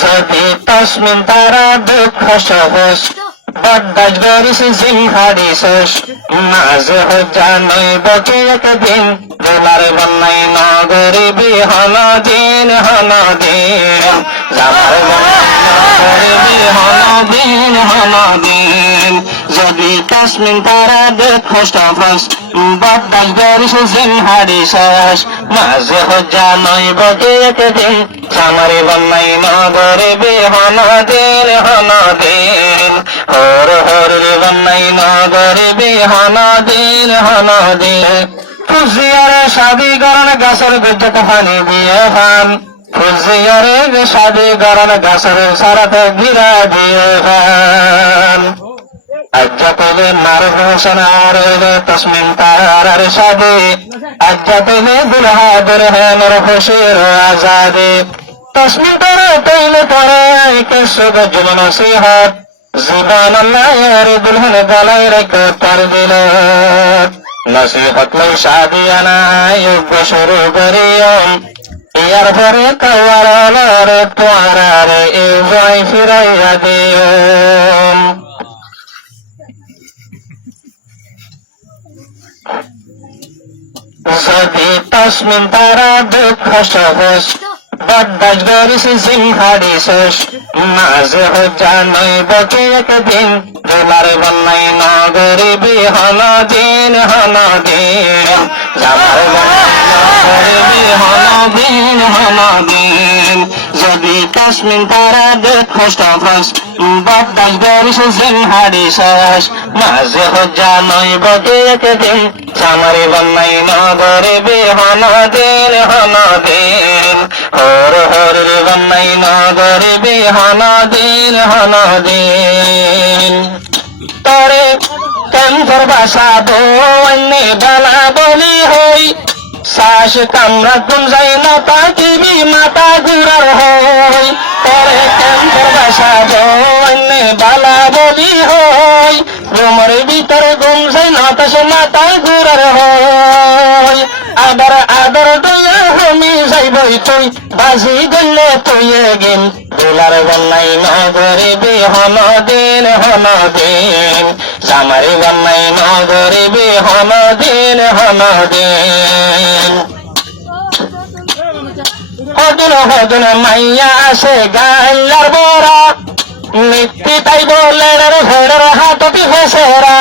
যদি তসমিন তারা দুঃখ সহজ বদাস গরিস জিমহারিস মাঝে হজ্জা নইব কি একদিন দোলার বন্যাই নগরী বিহন দিন হন দিন জামার নগরী বিহন দিন যদি তসমিন তারা দুঃখ সহজ বদাস গরিস জিমহারিস মাঝে হজ্জা নইব কি একদিন জামারে বন্যাই নগরী বিহন দিন হন দিন হর হর বন্যাই নগরী বিহন দিন হন দিন ফুজিয়ারে শাদি গরণ গাছের বিদ্যুৎ কাহানি বিয়ে ভান ফুজিয়ারে শাদি গরণ গাছের সারাতে গিরা বিয়ে ভান আজ্জা পেলে নার হোসেন আর তসমিন তারার শাদি আজ্জা পেলে দুলহাদের হেনর হোসের আজাদি তসমিন তারা তৈলে পরে কেশব জীবন সিহাত জীবন নায়ের দুলহন গলায় রেখে তার দিল নসিহত লাই শাদিয়ানা যুগ শুরু করিয়ম ইয়ার পরে কাওয়ারার তোয়ারারে এ ভয় ফিরাইয়া দিয়ম যদি তসমিন তারা দুঃখ সহজ বদাস গরিস জিমহারিস মাঝে হজ্জা নইব কি একদিন দোলার বন্যাই নগরী বিহন দিন হন দিন জামার নগরী বিহন দিন হন দিন যদি তসমিন তারা দুঃখ সহজ বদাস গরিস জিমহারিস মাঝে হজ্জা নইব কি একদিন জামার বন্যাই নগরী বিহন দিন হন দিন হর হর বন্যাই নগরী বিহন দিন হন দিন তরে কেন্দ্র বাসা বন্যে বেলা বলি হই শ্বাস কামরা গুঞ্জাই না পাখিবি মাতা গুড়ার হই তরে কেন্দ্র বাসা বন্যে বেলা বলি হই ঘুমর ভিতরে গুঞ্জাই না তাসে মাতা গুড়ার হই আদর আদর দয়া হমি যাইবই তুই বাজি গেলে তুইয়ে গেন দোলার বন্যাই নগরী বিহন দিন হন দিন জামারি বন্যাই নগরী বিহন দিন হন দিন হদুন হদুন মাইয়া আসে গাইলার বরা নিত্যি তাই বলে ভেড়ের হাতটি ফেসেরা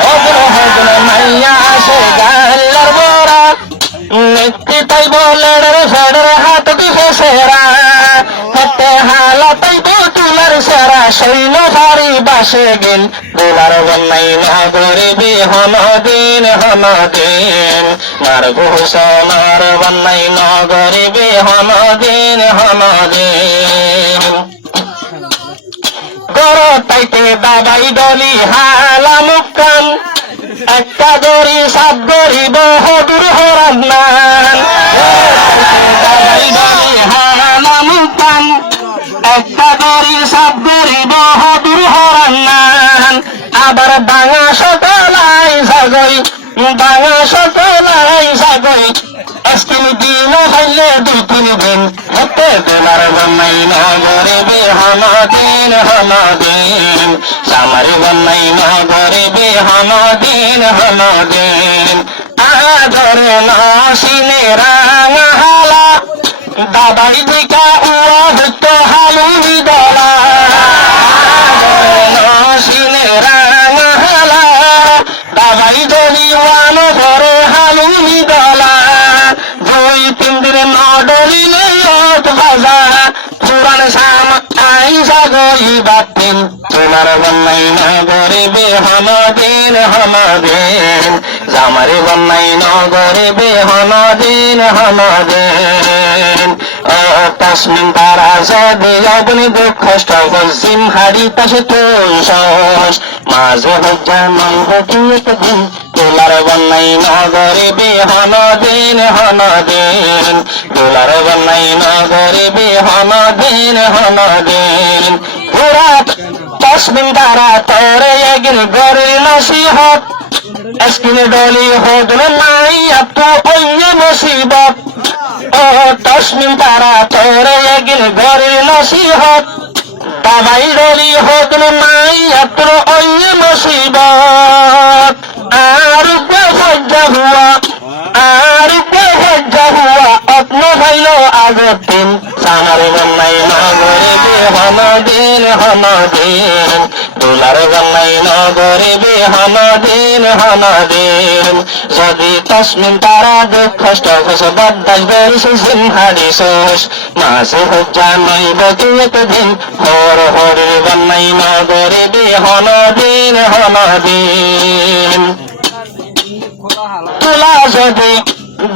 হদুন হদুন মাইয়া আসে গাইলার বরা নিত্যি তাই বলে ভেড়ের হাতটি ফেসেরা হাতে হালা তাই তুলার সেরা শৈল ভারী বাসে গেল দোলার বন্যাই নগরী বিহন দিন হন দিন নার ঘোষণার বন্যাই নগরী বিহন দিন হন দিন গর তাইতে দাদাই দলি হালা মুকান একটা দড়ি সাত দড়ি বহুদূর হরান নান দাদাই দলি হালা মুকান একটা দড়ি সাত দড়ি বহুদূর হরান নান আবার ডাঙা সকলাই জাগই ডাঙা সকলাই জাগই আজকে দিন হইলে দুই তিন দিন হতে দোলার বন্যাই নগরী বিহন দিন হন দিন সামারি বন্যাই নগরী বিহন দিন হন দিন আদরে নসিনে রাঙা হালা দাদাই দিকা উয়া ভুক্ত হালুনি দলা নসিনে রাঙা হালা দাদাই দলি ওয়ান ঘরে হালুনি দলা দুই তিন দিন নডলিলে বাজা পুরান শাম আই জাগই বাতিন তোমার বন্যাই নগরী বিহন দিন হন দিন জামারি বন্যাই নগরী বিহন দিন হন দিন তসমিন তারা যদি অগ্নি দুঃখ জিমহারি তাসে তুই সস মাঝে হজ্জা নইব কি একদিন দোলার বন্যাই নগরী বিহন দিন হন দিন দোলার বন্যাই নগরী বিহন দিন হন দিন পুরা তসমিন তারা তোরে একদিন গরির নসিহত eskin doli hodun নাই এত অন্য মুসিবত ও তসমিন তারা তোরে একদিন দাবাই ডলি হোক নাই এত্র ওই মুসিবত আর সজ্জা হুয়া আর সজ্জা হুয়া অত্ন ভাইল আগত দিন সামার গন্নাই নগরে বেহন দিন হন দিন তোলার গন্নাই নগরে বেহন দিন হন দিন যদি তসমিন তারা দুঃখ কষ্ট কষ্ট বদাস বেরিস হারিস মাসে হজ্জা নইব তুই দিন হর হরির গন্নাই নগরে বেহন দিন হন দিন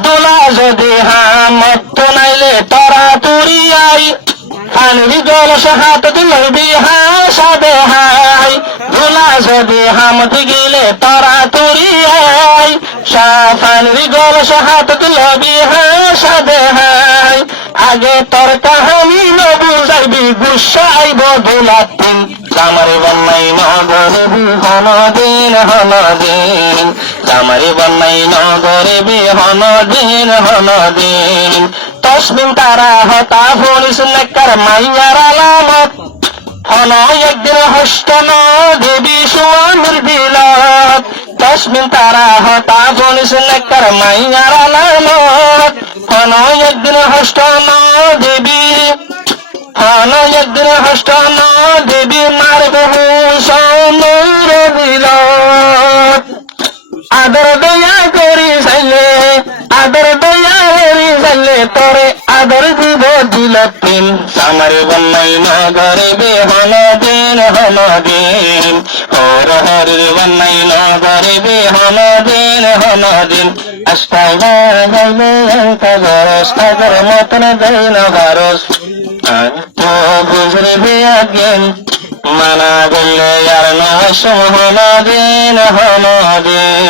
দোলা যদি হামত নাইলে তরা তুরি আই পানি জলস হাত দিলবি হাসাবে হাই দোলা যদি হামত গেলে তরা তুরি আই পানি জলস হাত দিলবি হাসাবে হাই আগে তোর কাহানি নবু যাইবি গুসা আইব দোলাতিন জামারি বন্যাই নগরে বিহন দিন হন দিন জামারি বন্যাই নগরে বিহন দিন হন দিন তসবিন তারা হতা ফলিস নেকর মাইয়ার আলামত হন একদিন হষ্ট ন দেবী সুয়ামির দিলত তসবিন তারা হতা ফলিস নেকর মাইয়ার আলামত হন একদিন হষ্ট ন দেবী হন একদিন হষ্ট ন দেবী মার বহু সৌর দিলত আদর দয়া করি চাইলে আদর দয়া করি চাইলে তরে আদর দিব দিলতিন আমার বন্যাই নগরে বেহন দিন হন দিন হর হরির বন্যাই নগরে বেহন দিন হন দিন আস্তাই গাইলে সাগর মতন দিন ভারস তো বুঝরে বেআজ্ঞান মানা গেলে আর না সহন দিন হন দিন